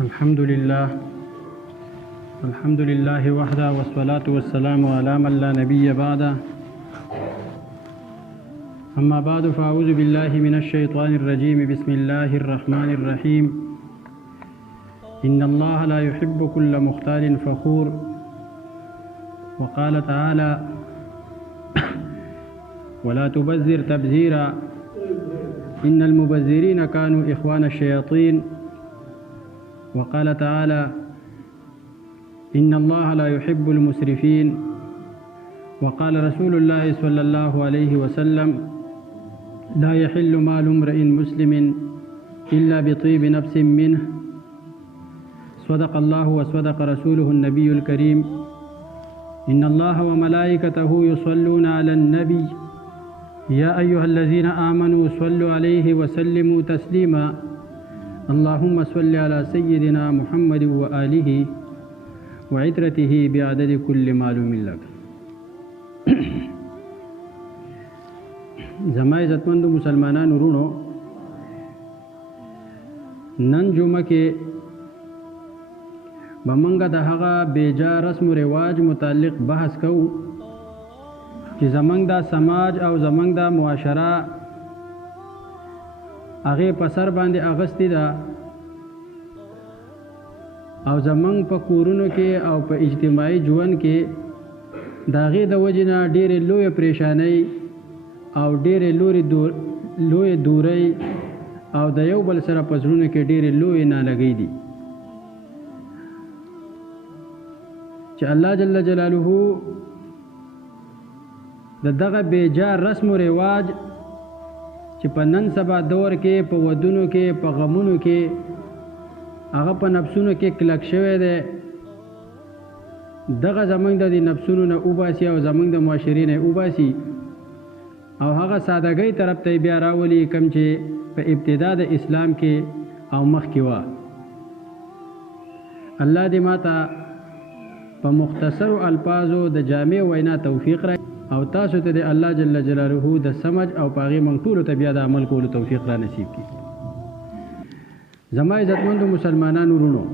الحمد لله وحده والصلاة والسلام على من لا نبي بعده. أما بعد فأعوذ بالله من الشيطان الرجيم. بسم الله الرحمن الرحيم. إن الله لا يحب كل مختال فخور. وقال تعالى ولا تبذر تبذيرا إن المبذرين كانوا إخوان الشياطين. وقال تعالى إن الله لا يحب المسرفين. وقال رسول الله صلى الله عليه وسلم لا يحل مال امرئ مسلم إلا بطيب نفس منه. صدق الله وصدق رسوله النبي الكريم. إن الله وملائكته يصلون على النبي يا أيها الذين آمنوا صلوا عليه وسلموا تسليما. اللهم صل على سيدنا محمد وآله وعترته بعدد كل معلوم لك. زما عزتمندو مسلمانانو ورونو، نن جمعه کې بمنګه د هغه بیجا رسم و رواج متعلق بحث کوو چې زمنګ دا سماج او زمنګ دا معاشره هغه په سر باندې اغستی ده او زمنګ په کورونو کې او په اجتماعي ژوند کې د هغې د وجې نه ډېرې لویې پریشانۍ او ډېرې لویې دورۍ او د یو بل سره په زړونو کې ډېرې لویې نالګۍ دي چې الله جل جلاله د دغه بیجا رسم و رواج چې په نن سبا دور کې په ودونو کې په غمونو کې هغه په نفسونو کې کلک شوی دی، دغه زمونږ د نفسونو نه وباسي او زمونږ د معاشرې نه وباسي او هغه سادهګۍ طرف ته بیا راولي کوم چې په ابتدا د اسلام کې او مخکې وه. الله دې ماته په مختصرو الفاظو د جامع وینا توفیق را او تاسو ته د الله جل جلاله د سمج او په هغې موږ ټولو ته بیا د عمل کولو توفیق را نصیب کړي. زما عزتمندو مسلمانانو ورونو،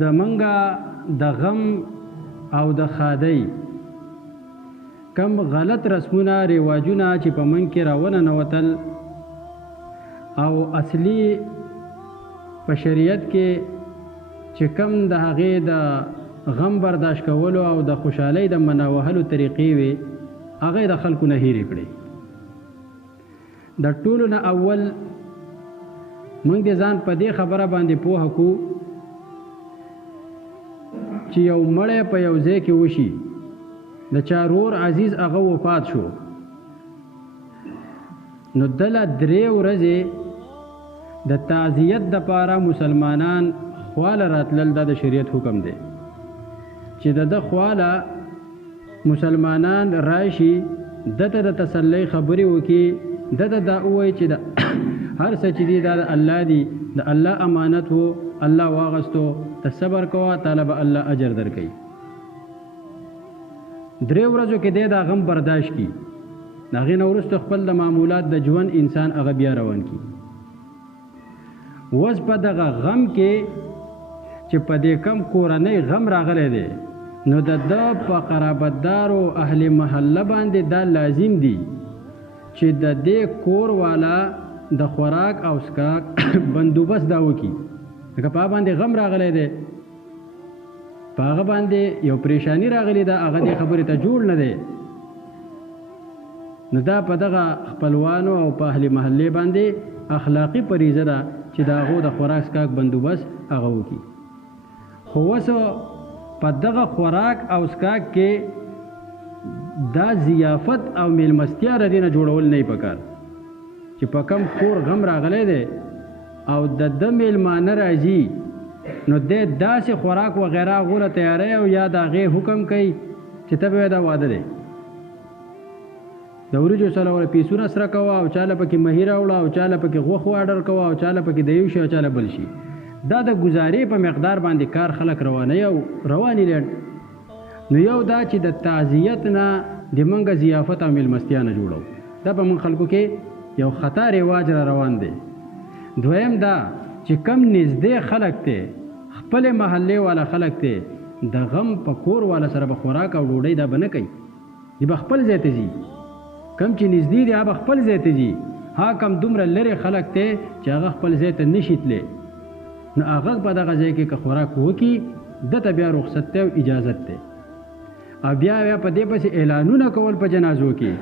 د منګه د غم او د خادۍ کم غلط رسمونه رواجونه چې په منګ کې راوننوتل او اصلي په شریعت کې چې کم د هغې د غم برداشت کولو او د خوشحالۍ د مناوهلو طریقې وې هغې د خلکو نه هیرې کړې. د ټولو نه اول موږ د ځان په دې خبره باندې پوهه کو چې یو مړی په یو ځای کې وشي، د چا رور عزیز هغه وفات شو، نو دله 3 ورځې د تعزیت دپاره مسلمانان خواله راتلل. دا د شریعت حکم دی چې د خواله مسلمانان راشي، دته د تسلی خبرې وکړي، دته دا ووایي چې د هر څه چې دی دا د الله دی، د الله امانت و، الله واغستو، ته صبر کوه، تعالی به الله اجر درکوي. 3 ورځو کې دی دا غم برداشت کړي، د هغې نه وروسته خپل د معمولات د ژوند انسان هغه بیا روان کړي. اوس په دغه غم کې چې په دې کم کورنۍ غم راغلی دی، نو د ده په قرابتدارو اهل محله باندې دا لازم دی چې د دې کور والا د خوراک او څښاک بندوبست دا وکړي. لکه په هغه باندې غم راغلی دی، په هغه باندې یو پریشانی راغلی ده، هغه دې خبرې ته جوړ نه دی، نو دا په دغه خپلوانو او په اهل محلې باندې اخلاقي فریضه ده چې د هغو د خوراک څښاک بندوبست هغه وکړي. خو اوس په دغه خوراک او څښاک کې دا ضیافت او میلمستیا د دې نه جوړول نه پکار چې په کم کور غم راغلی دی او د ده میلمانه راځي، نو دی داسې خوراک وغیره هغو له تیاری او یا د هغې حکم کوي چې ته به دا واده دی، د وریجو سره ورله پیسونه سره کوه او چاله پکې مهي راوړه او چاله پکې غوښه آډر کوه او چاله پکې د یو شي او چاله بل شي. دا د گزارې په مقدار باندې کار خلک روانوي او رواني لړ. نو یو دا چې د تعزیت نه د منګه ضیافت او میلمستیا نه جوړو، دا په من خلکو کې یو خطا رواج را روان دی. دویم دا چې کم نږدې خلک دی خپل محلې والا خلک دی د غم په کور والا سره به خوراک او ډوډۍ دا به نه کوي، دی به خپل ځای ته ځي. کم چې نږدې دی هغه خپل ځای ته ځي. ها کم دومره لرې خلک دی چې هغه خپل ځای ته نشي تللی، نو هغه په دغه ځای کې که خوراک وکړي دته بیا رخصت دی او اجازت دی. او بیا په دې پسې اعلانونه کول په جنازو کې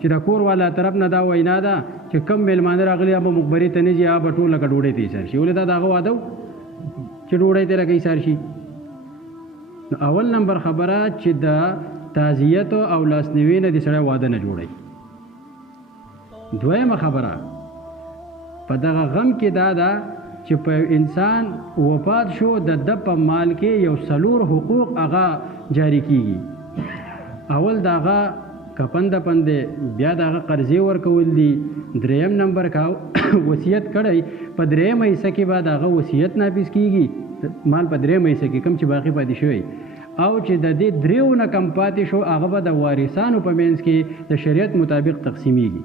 چې د کور والا طرف نه دا وینا ده چې کم میلمانه راغلي هغه مقبرې ته نه ځي، هغه به ټول لکه ډوډۍ ته ایسار شي. ولې دا د هغه واده و چې ډوډۍ ته لکه ایسار شي. نو اول نمبر خبره چې د تعزیت او لاسنیوي نه د سړی واده نه جوړوي. دویمه خبره په دغه غم کې دا ده چې په انسان وفات شو د ده په مال کې یو 4 حقوق هغه جاری کیږي. اول دغه کپن د پندې، بیا دغه قرضې ورکول دي. دریم نمبر کا وصیت کړی په دریم حصہ کې بعد هغه وصیت نافذ کیږي، مال په دریم حصہ کې کم چې باقی پاتې شوی او چې د دې دریو نه کم پاتې شو هغه به د وارثانو په منځ کې د شریعت مطابق تقسیمیږي.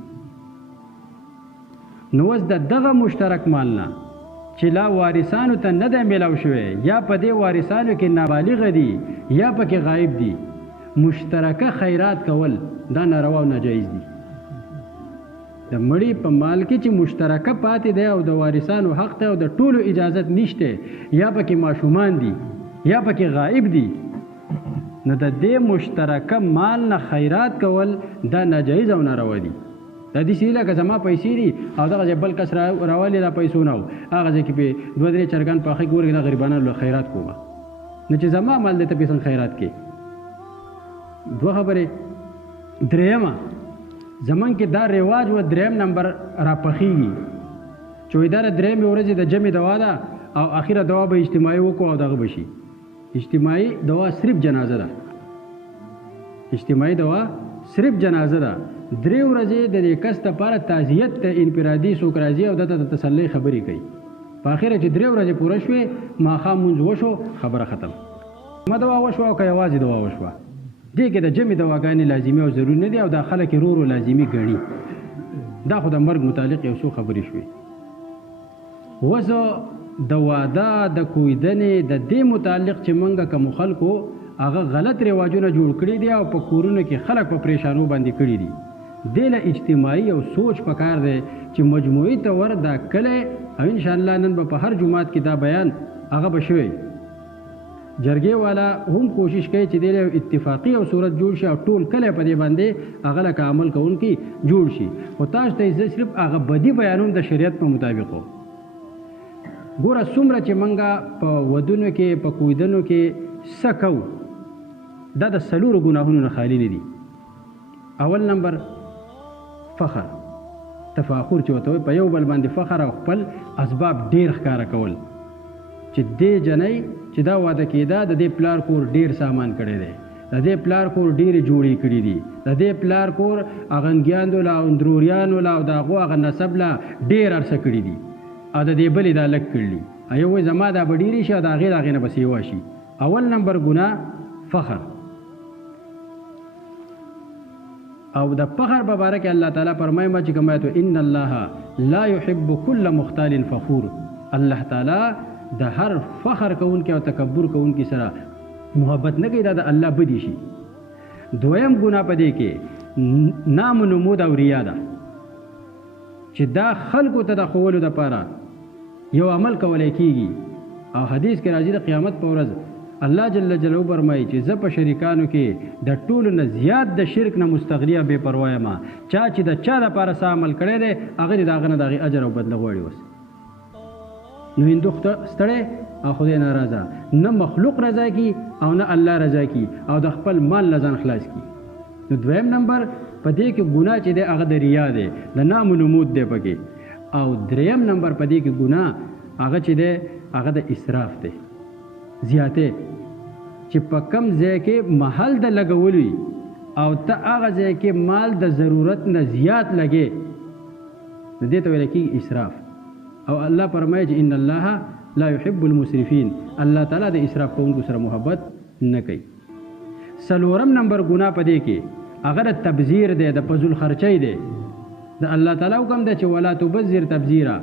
نو اوس د دغه مشترک مال نه چې لا وارثانو ته نه دی میلاو شوی، یا په دې وارثانو کې نابالغ دي یا پکې غایب دي، مشترکه خیرات کول دا ناروا او ناجایز دي. د مړي په مال کې چې مشترکه پاتې دی او د وارثانو حق ته او د ټولو اجازت نشته، یا پکې ماشومان دي یا پکې غایب دي، نو د دې مشترکه مال نه خیرات کول دا ناجایز او ناروا دي. د دې سړي لکه زما پیسې دي او دغه بل کس راولي دا پیسو نه و هغه ځای کې په 2-3 چرګان پاخه کې ورګې د غریبانو له خیرات کومه، نو چې زما مال دی ته پیسې خیرات کې. دوه خبرې. دریمه زمون کې دا رواج و دریم نمبر را پخېږي چې اداره درېمې ورځې د جمع دوا ده او اخیره دوا به اجتماعي وکړو او دغه بشي. اجتماعي دوا صرف جنازه ده، اجتماعي دوا صرف جنازه ده. 3 ورځې د دې کس لپاره تعزیت ته انفرادي څوک راځي او دته د تسلی خبرې کوي. په اخره چې 3 ورځې پوره شوې ماښام مونځ وشو خبره ختم. ما دوا وشوه او که یوازې دوا وشوه، دې کې د جمع دواګانې لازمي او ضروري نه دي او دا خلک یې ورو لازمي ګڼي. دا خو د مرګ متعلق یو څو خبرې شوې. اوس د واده د کویدنې د دې متعلق چې موږ کوم خلکو هغه غلط رواجونه جوړ کړي دي او په کورونو کې خلک په پریشانو باندې کړي دي. دې له اجتماعي او سوچ پکار دی چې مجموعي طور دا کله او ان شاء الله نن به په هر جمعات کې دا بیان هغه بشوي. جرګې والا هم کوشش کوي چې د اتفاقی او صورت جوړ شي او ټول کله په دې باندې هغه لکه عمل کوونکي جوړ شي. خو تاسو ته صرف هغه بدی بیانوم د شریعت په مطابق. ګوره څومره چې منګه په ودونو کې په کویدنو کې سکو دا د 4 ګناهونو نه خالی نه دي. اول نمبر فخر، تفاخر چې وته په یو بل باندې فخر او خپل اسباب ډیر ښکارا کول چې دې جنۍ چې دا واده کېده د دې پلار کور ډیر سامان کړی دی، د دې پلار کور ډیر جوړې کړي دي، د دې پلار کور اغنګیاندو لا او اندروریانو لا او دغه هغه نسب لا ډیر ارسه کړي دي او د دې بلې دا لږ کړي. ایو زما دا بډیری شه دا غیر هغې نه به سیوا شي. اول نمبر ګناه فخر. او د فخر په باره کې الله تعالی فرمایي ما چې کومه ته ان الله لا يحب كل مختال فخور. الله تعالی د هر فخر کوونکی او تکبر کوونکی سره محبت نه کوي، دا د الله بدی شي. دویم ګناه پدې کې نام و نمود او ریا ده چې دا خلکو ته د ښوولو دپاره یو عمل کولی کېږي. او حدیث کې راځي د قیامت په ورځ الله جل جلاله فرمایي چې زه په شریکانو کې د ټولو نه زیات د شرک نه مستغنیه بې پروا یم. چا چې د چا دپاره څه عمل کړی دی هغه د هغه نه د هغې اجر او بدله غواړي. اوس نو هندو ستړی او خدای ناراضه، نه مخلوق رضا کی او نه الله رضا کی او د خپل مال نه ځان خلاص کی. نو دویم نمبر په دې کې ګناه چې دی هغه د ریا دی، د نام و نمود دی پکې. او دریم نمبر په دې کې ګناه هغه چې دی هغه د اسراف دی، زیاتې چې په کم ځای کې محل د لګول وي او ته هغه ځای کې مال د ضرورت نه زیات لګې، نو دې ته ویل کېږي اسراف. او الله فرمایي چې ان الله لا يحب المسرفين، الله تعالی د اسراف کوونکو سره محبت نه کوي. 4 نمبر ګناه په دې کې هغه د تبذیر دی، د فضول خرچۍ دی. د الله تعالی حکم دی چې ولا تبذر تبذیرا،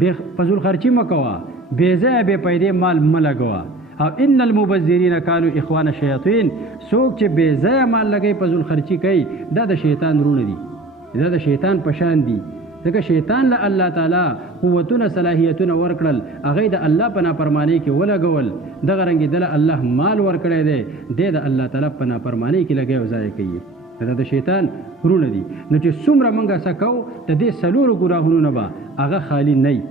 بے فضول خرچی مکوا، بے ځایه بے پیدې مال ملګوا. او ان المبذرین کانوا اخوان الشیاطین، څوک چې بے ځایه مال لګوي فضول خرچی کوي دا د شیطان رونه دي، دا د شیطان پشان دي. ځکه شیطان له الله تعالی قوتونه صلاحیتونه ورکړل، هغه د الله په نافرمانی کې ولګول. دغه رنګې دله الله مال ورکړی دی د الله تعالی په نافرمانی کې لګوي او ضایع کوي. دا د شیطان رونه دي. نو چې څومره موږ څه کوو د دې څلورو ګناهونو نه به هغه خالی نه وي،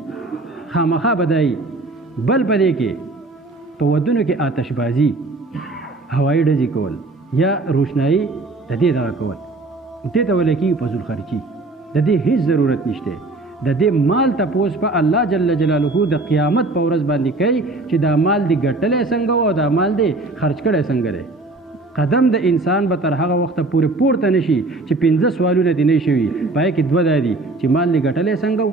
خامخا به دی. بل په دې کې په ودونو کې آتش بازي، هوایي ډزې کول یا روشنایي د دې دغه کول، دې ته ویل کېږي فضول خرچي. د دې هیڅ ضرورت نشته. د دې مال تپوس په الله جل جلاله د قیامت په ورځ باندې کوي چې دا مال دې ګټلی څنګه و او دا مال دې خرچ کړی څنګه دی. قدم د انسان به تر هغه وخته پورې پورته نشي چې 15 سوالونه دې نه شوي، پای کې 2 دا دي چې مال دې ګټلی څنګه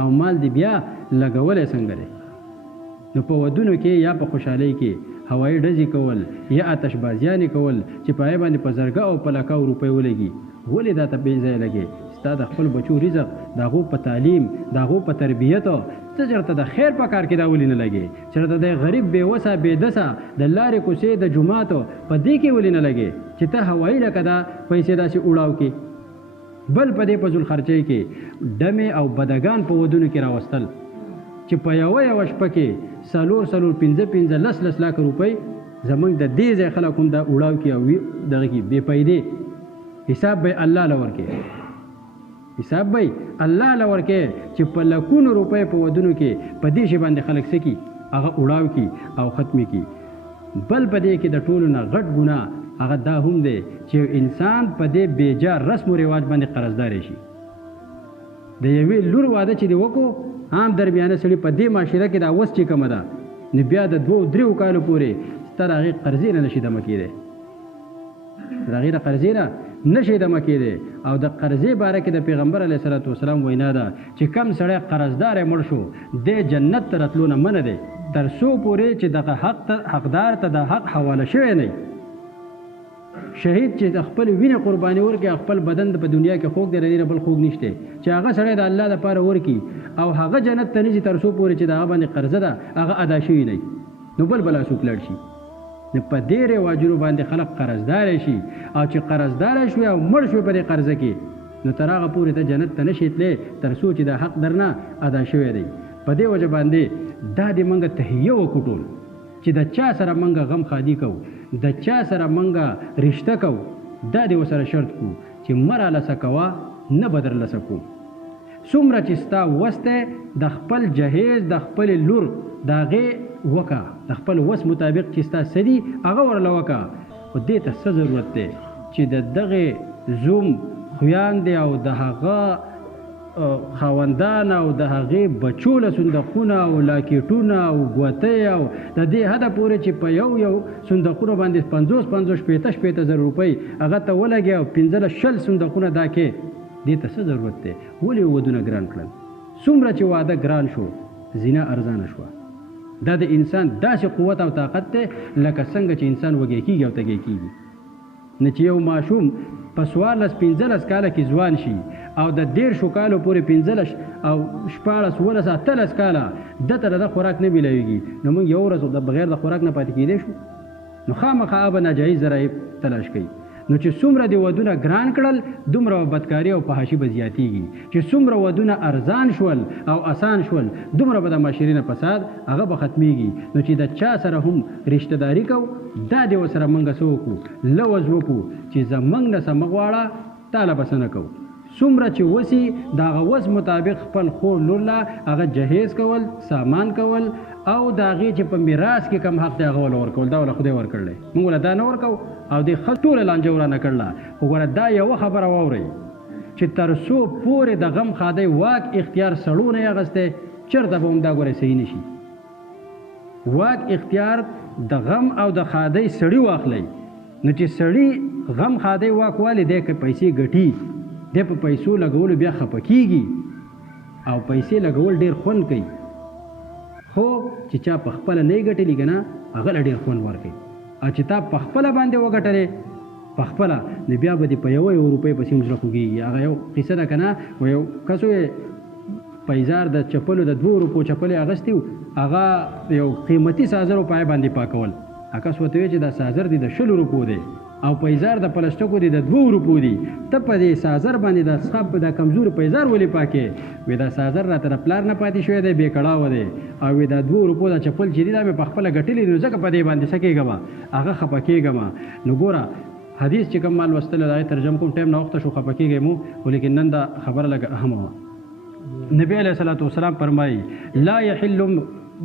او مال دې بیا لګولی څنګه دی. نو په ودونو کې یا په خوشحالۍ کې هوایي ډزې کول یا آتش بازیانې کول چې په هغې باندې په زرګه او په لکاو روپۍ ولګي، ولې دا ته بې ځایه لګې؟ ستا د خپل بچو رزق، د هغو په تعلیم، د هغو په تربیتو، ته چېرته د خیر په کار کې دا ولې نه لګې؟ چېرته د غریب بې وسه بې دسه د لارې کوڅې د جوماتو په دې کې ولې نه لګې چې ته هوایي لکه دا پیسې داسې اړاو کې؟ بل په دې فضول خرچۍ کې ډمې او بدګان په ودونو کې راوستل چې په یوه شپه کې 4 5 لک روپۍ زمونږ د دې ځای خلک هم دا اړاو کې او دغه کې بې پیدې. حساب به الله له ورکې، حساب به الله له ورکې چې په لکونو روپۍ په ودونو کې په دې شي باندې خلک څه کي هغه اړاو کي او ختمې کي. بل په دې کې د ټولو نه غټ ګناه هغه دا هم دی چې انسان په دې بېجا رسم و رواج باندې قرضدار شي. د یوې لور واده چې دی وکړو، عام درمیانه سړي په دې معاشره کې دا اوس چې کومه ده، نو بیا د 2-3 کالو پورې ستا د هغې قرضې نه نشي دمه کېدی، د هغې د قرضې نه نشي دمه کېدی. او د قرضې باره کې د پیغمبر علیه صلات وسلام وینا ده چې کم سړی قرضدار مړ شو دی جنت ته راتلو نه منع دی تر څو پورې چې دغه حقدار ته د حق حواله شوی نه. شهید چې د خپل وینې قرباني ورکړي، خپل بدن په دنیا کې خوږ دی، نه بل خوږ نشته چې هغه سړی د الله لپاره ورکړي او هغه جنت ته نه ځي تر څو پورې چې د هغه باندې قرضه ده هغه ادا شوي نه، نو بل بلا څوک لاړ شي. نو په دې رواجونو باندې خلک قرضدار شي، او چې قرضدار شوي او مړ شوي په دې قرضه کې، نو تر هغه پورې ته جنت ته نشي تللی تر څو چې د حق درنه ادا شوی دی. په دې وجه باندې دا دې موږ تهیه وکړو ټول چې د چا سره موږ غم خادي کوو، د چا سره موږ رشته کوو، دا دې ورسره شرط کوو چې مه رالسه کوه نه به درلسه کوو. څومره چې ستا وس دی د خپل جهیز د خپلې لور د هغې وکه، د خپل وس مطابق چې ستا څه دي هغه ورله وکه. خو دې ته څه ضرورت دی چې د دغې زوم خویاندې او د هغه خاوندان او د هغې بچو له صندوقونه او لاکېټونه او ګوتۍ او د دې حده پورې چې په یو صندوقونه باندې 50-50 زره روپۍ هغه ته ولګي او 15-20 صندوقونه دا کې، دې ته څه ضرورت دی؟ ولې ودونه ګران کړل؟ څومره چې واده ګران شو زنا ارزانه شوه. دا د انسان داسې قوت او طاقت دی لکه څنګه چې انسان وږی کېږي او تږی کېږي. نه چې یو ماشوم په 14-15 کاله کې ځوان شي او د 13 کالو پورې 15 او 14-18 کاله دته د خوراک نه میلاویږي، نو موږ یو ورځ د بغیر د خوراک نه پاتې کېدی شو؟ نو خامخا به ناجایز ذرایع تلاش کوي. نو چې څومره د ودونه ګران کړل دومره بدکاري او فحاشي به زیاتېږي، چې څومره ودونه ارزان شول او اسان شول دومره به د معاشرې نه فساد هغه به ختمیږي. نو چې د چا سره هم رشته داري کوو دا دې ورسره موږ څه وکړو؟ لوز وکړو چې زموږ نه څه مه غواړه تاله به څه نه کوو. څومره چې وسي د هغه وس مطابق خپل خور لور له هغه جهیز کول، سامان کول او د هغې چې په میراث کې کم حق دی هغه ول ورکول، دا وله خدای ورکړلی، موږ وله دا نه ورکوو او دې ښه ټوله لانجه ورانه کړله. خو ګوره دا یوه خبره واورئ چې تر څو پورې د غم خادۍ واک اختیار سړو نه یې اخیستی چېرته به هم دا ګوره صحیح نه شي. واک اختیار د غم او د خادۍ سړي واخلی، نو چې سړي غم خادۍ واک والی دی که پیسې ګټي دی په پیسو لګولو بیا خفه کېږي او پیسې لګول ډېر خوند کوي، خو چې چا په خپله نه یې ګټلي که نه هغه له ډېر خوند ورکوي. او چې تا په خپله باندې وګټلې په خپله نو بیا به دې په 1 روپۍ پسې هم زړه خوږېږي. هغه یو قصه ده که نه، و یو کس پیزار د چپلو د 2 روپو چپلې اغوستي و، هغه یو قیمتي سازر و پای باندې پاکول. هغه کس ورته ویل چې دا سازر دی د 20 روپو دی او پیزار د پلاستیکو دی د 2 روپو دی، ته په دې سازر باندې د څښاپ د کمزور پیزار ولې پاکې؟ وی دا سازر راته د پلار نه پاتې شوی دی، بې کړاوه دی، او وی دا 2 روپو دا چپل چې دی دا مې په خپله ګټلې دي، نو ځکه په دې باندې څه کېږم، هغه خفه کېږم. نو ګوره حدیث چې کوم ما لوستلی د هغې ترجم کوم ټایم ناوخته شو، خفه کېږی مو، خو لیکن نن دا خبره لږ اهمه وه. نبی علیه الصلاة والسلام فرمایي لا یحل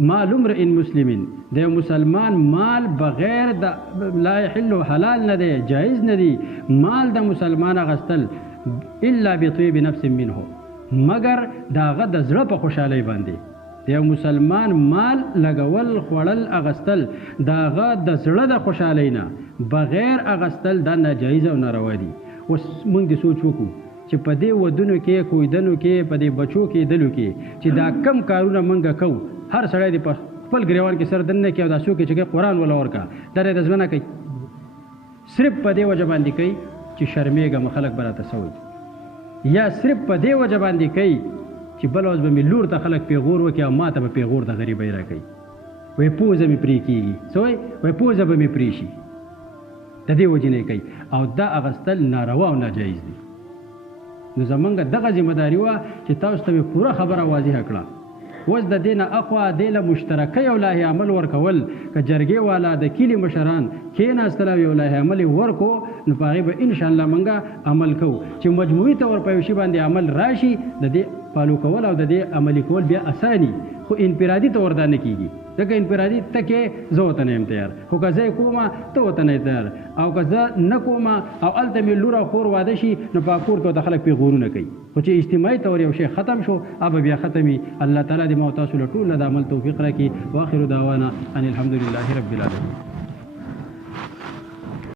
مال امرئ مسلم، د یو مسلمان مال بغیر د لا یحل حلال نه دی، جایز نه دی مال د مسلمان اغستل الا بطیب نفس منه، مگر د هغه د زړه په خوشحالۍ باندې. د یو مسلمان مال لګول خوړل اغستل د هغه د زړه د خوشحالۍ نه بغیر اغستل دا ناجایز او ناروا دي. اوس موږ دې سوچ وکړو چې په دې ودونو کې کویدنو کې په دې بچو کې دلو کې چې دا کم کارونه موږ کوو، هر سړی دې په خپل ګریوان کې سر دننه کې او دا څوک چې قرآن ولا ورکا دا د ځمنه کوي، صرف په دې وجه باندې کوي چې شرمېږم خلک به راته څه وایي، یا صرف په دې وجه باندې کوي چې بل ورځ به مې لور ته خلک پیغور وکړي او ما ته به پیغور د غریبۍ راکوي، وایي پوزه مې پرې کېږي، څه وایي وایي پوزه به مې پرې شي، د دې وجې نه کوي او دا اغستل ناروا او ناجایز دي. نو زمونږ دغه ذمهداري وه چې تاسو ته مې پوره خبره واضحه کړه. اوس د دې نه اخوا دې له مشترکه یو لایحې عمل ورکول، که جرګې والا د کلي مشران کېناستل او یو لایحې عمل یې ورکو، نو په هغې به انشاءالله موږ عمل کوو چې مجموعي طور په یو شي باندې عمل راشي، د دې فالو کول او د دې عملي کول بیا اساني، خو انفرادي طور دا نه کېږي. ځکه انفرادي ته کې زه ورته نه یم تیار، خو که زه یې کومه ته ورته نه یې تیار، او که زه نه کومه او هلته مې لور او خور واده شي نو په کور کې ورته خلک پیغورونه کوي. خو چې اجتماعي طور یو شی ختم شو هغه بیا ختمي. الله تعالی دې ما او تاسو له ټولو د عمل توفیق راکړي. واخر دعوانا ان الحمد لله رب العالمین.